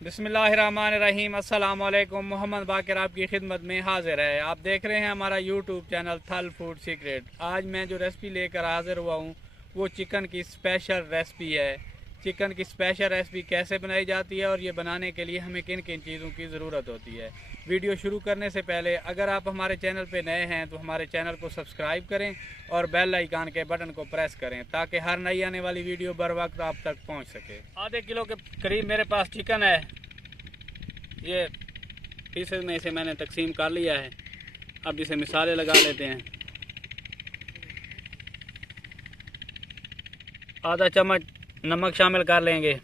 बिस्मिल्लाहिर्रहमानिर्रहीम। अस्सलाम वालेकुम। मोहम्मद बाकिर आपकी खिदमत में हाजिर है। आप देख रहे हैं हमारा यूट्यूब चैनल थल फूड सीक्रेट। आज मैं जो रेसिपी लेकर हाजिर हुआ हूँ वो चिकन की स्पेशल रेसिपी है। चिकन की स्पेशल रेसिपी कैसे बनाई जाती है और ये बनाने के लिए हमें किन किन चीज़ों की ज़रूरत होती है। वीडियो शुरू करने से पहले अगर आप हमारे चैनल पे नए हैं तो हमारे चैनल को सब्सक्राइब करें और बेल आइकन के बटन को प्रेस करें ताकि हर नई आने वाली वीडियो बर वक्त आप तक पहुंच सके। आधे किलो के करीब मेरे पास चिकन है। ये पीसेस में इसे मैंने तकसीम कर लिया है। अब इसे मिसाले लगा लेते हैं। आधा चम्मच नमक शामिल कर लेंगे।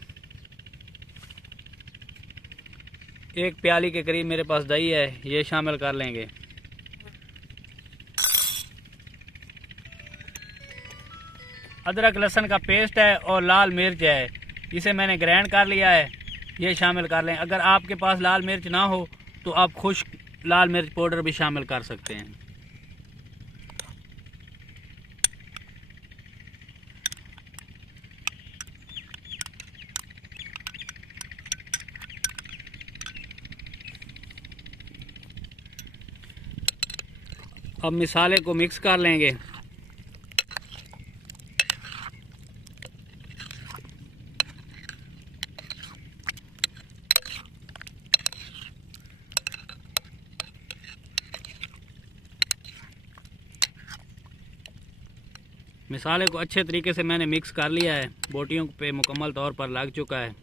एक प्याली के करीब मेरे पास दही है, ये शामिल कर लेंगे। अदरक लहसुन का पेस्ट है और लाल मिर्च है, इसे मैंने ग्राइंड कर लिया है, ये शामिल कर लें। अगर आपके पास लाल मिर्च ना हो तो आप खुश्क लाल मिर्च पाउडर भी शामिल कर सकते हैं। अब मिसाले को मिक्स कर लेंगे। मिसाले को अच्छे तरीके से मैंने मिक्स कर लिया है, बोटियों पे मुकम्मल तौर पर लग चुका है।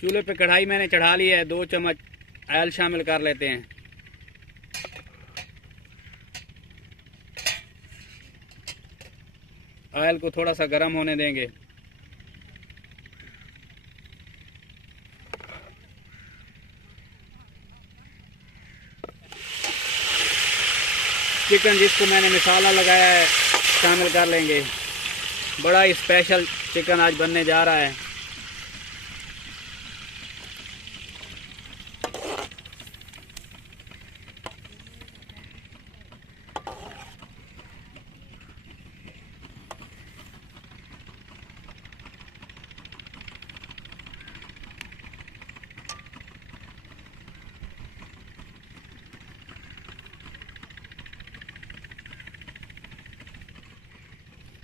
चूल्हे पे कढ़ाई मैंने चढ़ा ली है, 2 चम्मच ऑयल शामिल कर लेते हैं। ऑयल को थोड़ा सा गर्म होने देंगे। चिकन जिसको मैंने मसाला लगाया है शामिल कर लेंगे। बड़ा ही स्पेशल चिकन आज बनने जा रहा है।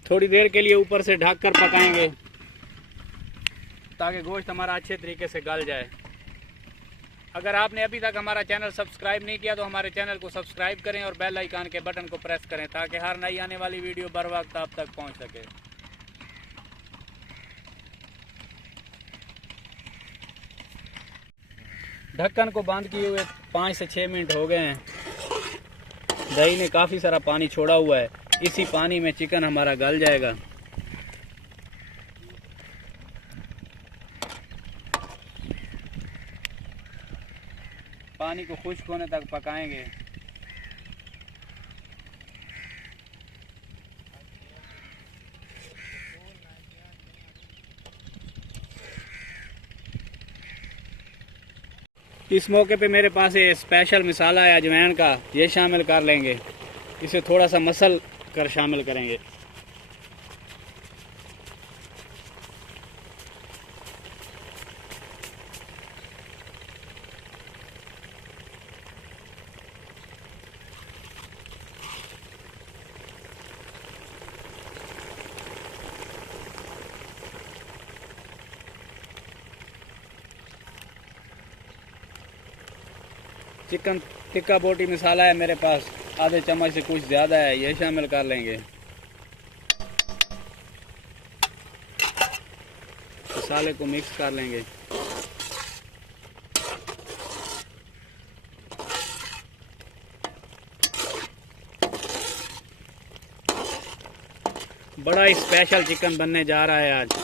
थोड़ी देर के लिए ऊपर से ढक कर पकाएंगे ताकि गोश्त हमारा अच्छे तरीके से गल जाए। अगर आपने अभी तक हमारा चैनल सब्सक्राइब नहीं किया तो हमारे चैनल को सब्सक्राइब करें और बेल आइकन के बटन को प्रेस करें ताकि हर नई आने वाली वीडियो बर वक्त आप तक पहुंच सके। ढक्कन को बंद किए हुए 5 से 6 मिनट हो गए हैं। दही ने काफ़ी सारा पानी छोड़ा हुआ है, इसी पानी में चिकन हमारा गल जाएगा। पानी को खुश्क होने तक पकाएंगे। इस मौके पे मेरे पास ये स्पेशल मसाला है अजवाइन का, ये शामिल कर लेंगे। इसे थोड़ा सा मसल कर शामिल करेंगे। चिकन टिक्का बोटी मसाला है मेरे पास, आधे चम्मच से कुछ ज़्यादा है, ये शामिल कर लेंगे। मसाले को मिक्स कर लेंगे। बड़ा ही स्पेशल चिकन बनने जा रहा है आज।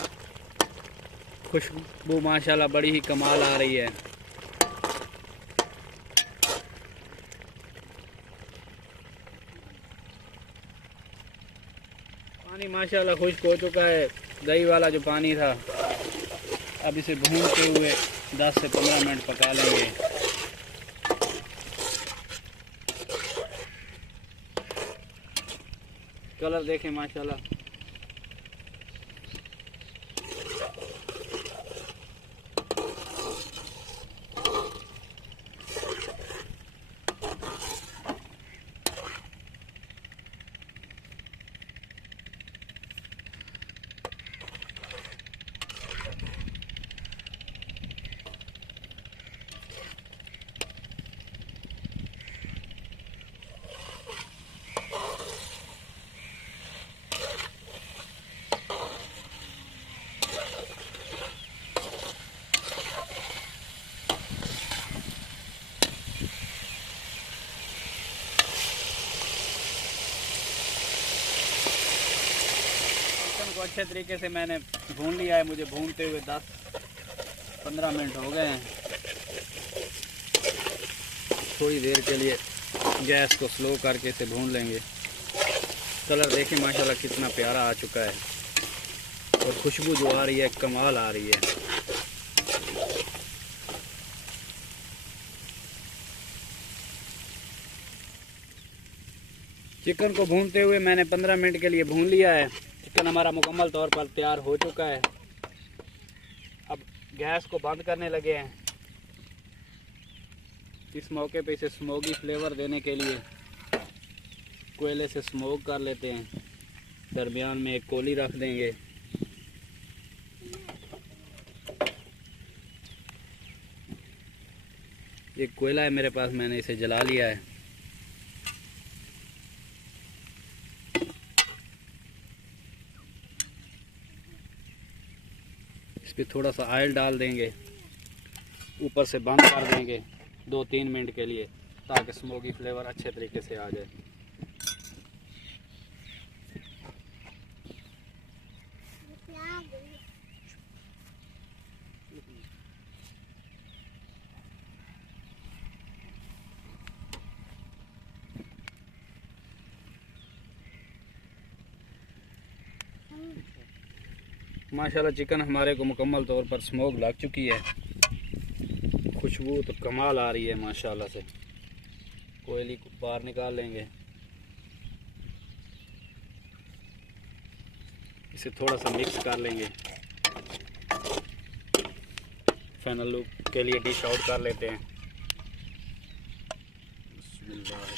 खुशबू माशाल्लाह बड़ी ही कमाल आ रही है। पानी माशाल्लाह खुश्क हो चुका है, दही वाला जो पानी था। अब इसे भूनते हुए 10 से 15 मिनट पका लेंगे। कलर देखें माशाल्लाह। को अच्छे तरीके से मैंने भून लिया है। मुझे भूनते हुए 10-15 मिनट हो गए हैं। थोड़ी देर के लिए गैस को स्लो करके इसे भून लेंगे। कलर देखिए माशाल्लाह कितना प्यारा आ चुका है और खुशबू जो आ रही है कमाल आ रही है। चिकन को भूनते हुए मैंने 15 मिनट के लिए भून लिया है। चिकन हमारा मुकम्मल तौर पर तैयार हो चुका है। अब गैस को बंद करने लगे हैं। इस मौके पे इसे स्मोकी फ्लेवर देने के लिए कोयले से स्मोक कर लेते हैं। दरमियान में एक कोली रख देंगे। एक कोयला है मेरे पास, मैंने इसे जला लिया है। इस पे थोड़ा सा ऑयल डाल देंगे, ऊपर से बंद कर देंगे 2-3 मिनट के लिए ताकि स्मोकी फ्लेवर अच्छे तरीके से आ जाए। माशाल्लाह चिकन हमारे को मुकम्मल तौर पर स्मोक लग चुकी है। खुशबू तो कमाल आ रही है माशाल्लाह से। कोयले को बाहर निकाल लेंगे। इसे थोड़ा सा मिक्स कर लेंगे। फाइनल लुक के लिए डिश आउट कर लेते हैं। बिस्मिल्लाह।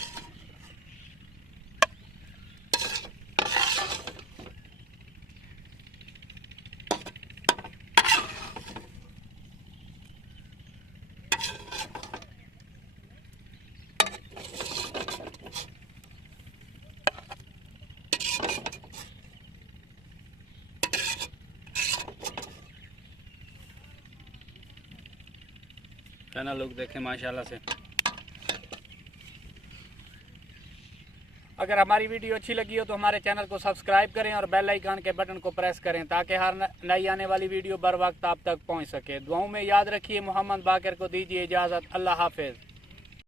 फाइनल लुक देखें माशाल्लाह से। अगर हमारी वीडियो अच्छी लगी हो तो हमारे चैनल को सब्सक्राइब करें और बेल आइकन के बटन को प्रेस करें ताकि हर नई आने वाली वीडियो बर वक्त आप तक पहुंच सके। दुआओं में याद रखिए। मोहम्मद बाकर को दीजिए इजाज़त। अल्लाह हाफिज़।